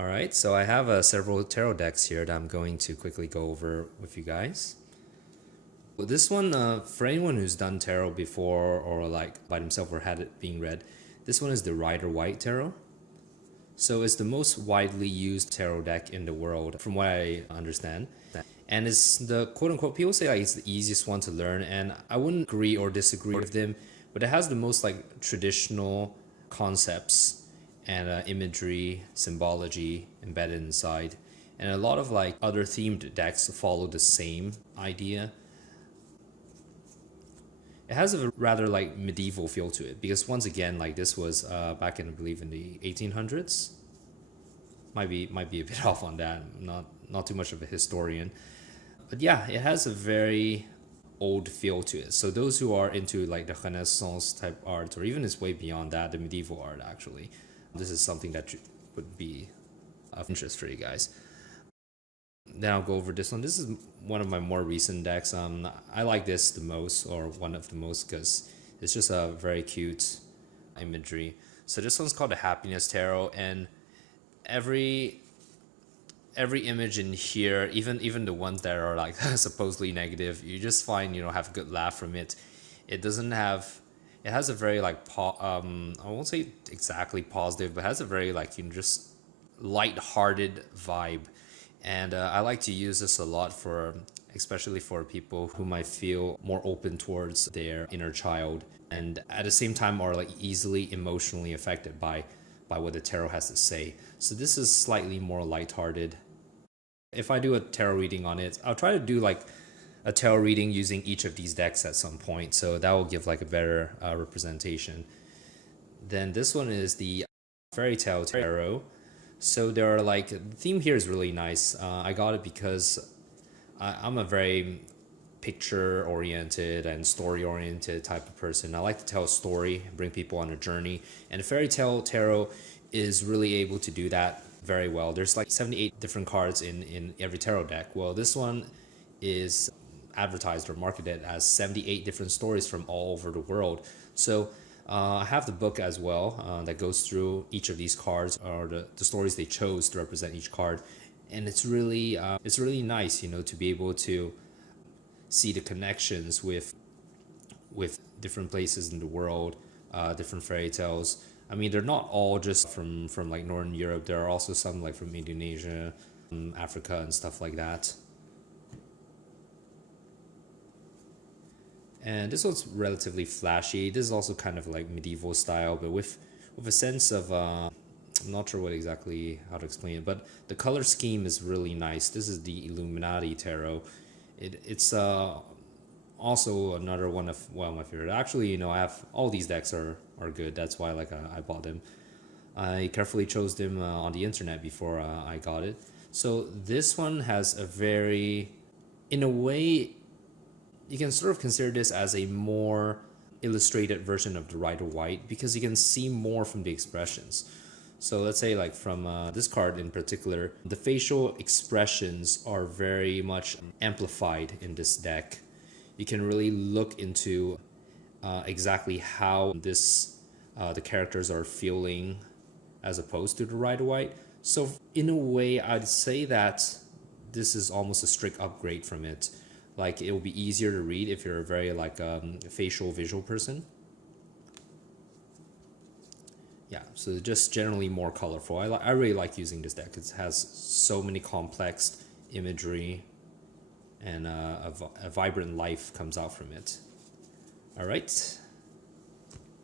All right, so I have several tarot decks here that I'm going to quickly go over with you guys. Well, this one, for anyone who's done tarot before or like by themselves or had it being read, this one is the Rider White Tarot. So it's the most widely used tarot deck in the world, from what I understand. And it's the quote unquote, people say like it's the easiest one to learn, and I wouldn't agree or disagree with them, but it has the most like traditional concepts and imagery, symbology embedded inside. And a lot of like other themed decks follow the same idea. It has a rather like medieval feel to it because once again, like this was back in I believe in the 1800s. Might be a bit off on that. I'm not too much of a historian, but yeah, it has a very old feel to it. So those who are into like the Renaissance type art, or even it's way beyond that, the medieval art actually, this is something that would be of interest for you guys. Then I'll go over this one. This is one of my more recent decks. I like this the most, or one of the most, because it's just a very cute imagery. So this one's called the Happiness Tarot, and every image in here, even the ones that are like supposedly negative, you just find have a good laugh from it. It doesn't have, it has a very like I won't say exactly positive, but has a very like just light-hearted vibe. And I like to use this a lot for, especially for people who might feel more open towards their inner child, and at the same time are like easily emotionally affected by what the tarot has to say. So this is slightly more lighthearted. If I do a tarot reading on it, I'll try to do like a tarot reading using each of these decks at some point, so that will give like a better representation. Then this one is the Fairy Tale Tarot. So there are like, the theme here is really nice. I got it because I'm a very picture oriented and story oriented type of person. I like to tell a story, bring people on a journey, and Fairy Tale Tarot is really able to do that very well. There's like 78 different cards in every tarot deck. Well, this one is advertised or marketed as 78 different stories from all over the world. So I have the book as well that goes through each of these cards, or the stories they chose to represent each card, and it's really nice, to be able to see the connections with different places in the world, different fairy tales. I mean, they're not all just from like Northern Europe. There are also some like from Indonesia, Africa, and stuff like that. And this one's relatively flashy. This is also kind of like medieval style, but with a sense of I'm not sure what exactly how to explain it, but the color scheme is really nice. This is the Illuminati Tarot. It's also another one of my favorite. Actually, I have all these decks are good. That's why like I bought them. I carefully chose them on the internet before I got it. So this one has a very, in a way, you can sort of consider this as a more illustrated version of the Rider White, because you can see more from the expressions. So let's say like from this card in particular, the facial expressions are very much amplified in this deck. You can really look into exactly how the characters are feeling as opposed to the Rider White. So in a way, I'd say that this is almost a strict upgrade from it. Like, it will be easier to read if you're a very like facial visual person. Yeah, so just generally more colorful. I really like using this deck. It has so many complex imagery, and a vibrant life comes out from it. All right,